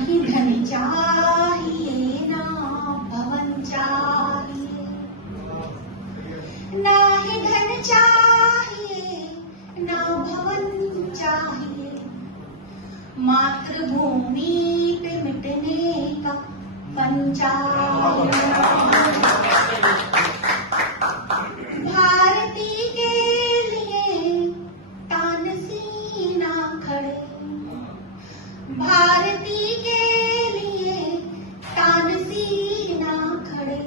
ही धन चाहिए ना भवन चाहिए, ना ही धन चाहिए ना भवन चाहिए, मातृभूमि पे मिटने का फन चाहिए। भारती के लिए तानसीना खड़े, भारती के लिए तानसीना खड़े,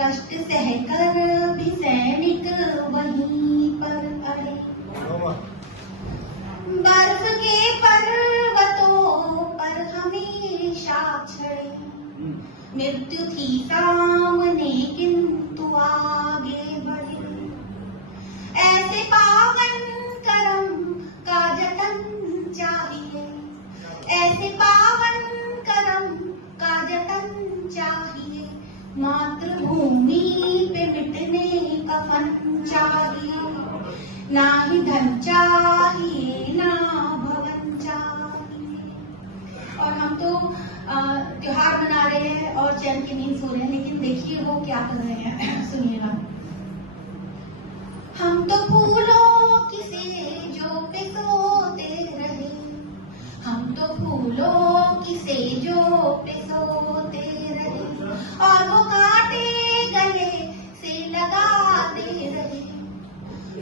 कष्ट सहकर भी सैनिक वहीं पर अड़े। बर्फ के पर्वतों पर हमेशा छड़े, मृत्यु थी सामने किंतु आगे बढ़े। ऐसे पावन कर्म का जतन चाहिए, ऐसे पावन कर्म का जतन चाहिए, मातृभूमि पे मिटने का फन चाहिए, ना ही धन चाहिए ना भवन चाहिए। और हम तो त्योहार मना रहे हैं और चैन की नींद सो रहे हैं, लेकिन देखिए वो क्या कर रहे हैं, सुनिएगा। हम तो फूलों की सेजों पे सोते रहे, हम तो फूलों की सेजों पे सोते रहे, और वो कांटे गले से लगाते रहे।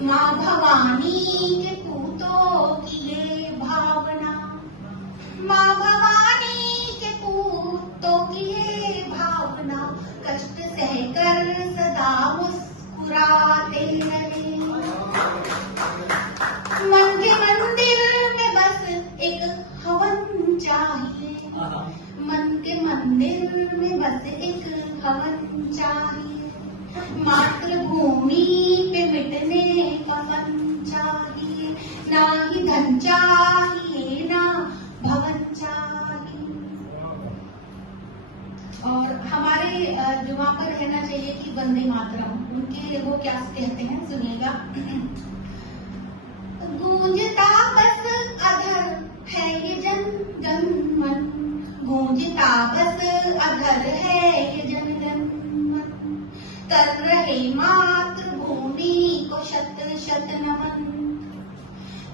माँ भवानी के पूतों की ये भावना, माँ भवानी के पूतों की ये भावना, कष्ट सहकर सदा मुस्कुराते रहे। मन के मंदिर में बस एक हवन चाहिए, मन के मंदिर में बस एक हवन चाहिए, मातृभूमि पे मिटने का फन चाहिए, ना ही धन चाहिए ना भवन चाहिए। और हमारे जो वहां पर रहना चाहिए कि वंदे मातरम, उनके वो क्या कहते हैं, सुनिएगा। गूंजता बस अधर है ये जन गण मन, गूंजता बस अधर है ये जन गण मन, कर रहे मातृभूमि को शत शत नमन।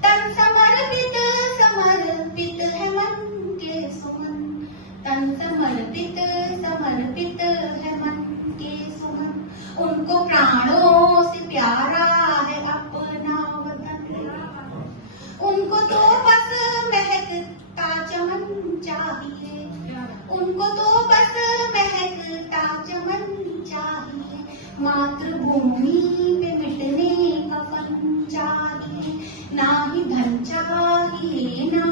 तन समर्पित समर्पित है मन के सुमन, तन समर्पित समर्पित है मन के सुमन, उनको प्राणों से प्यारा है अपना वतन, उनको तो बस महकता चमन चाहिए, उनको तो बस महकता चमन चाहिए, मातृभूमि पे मिटने का फन चाहिए, ना ही धन चाहिए ना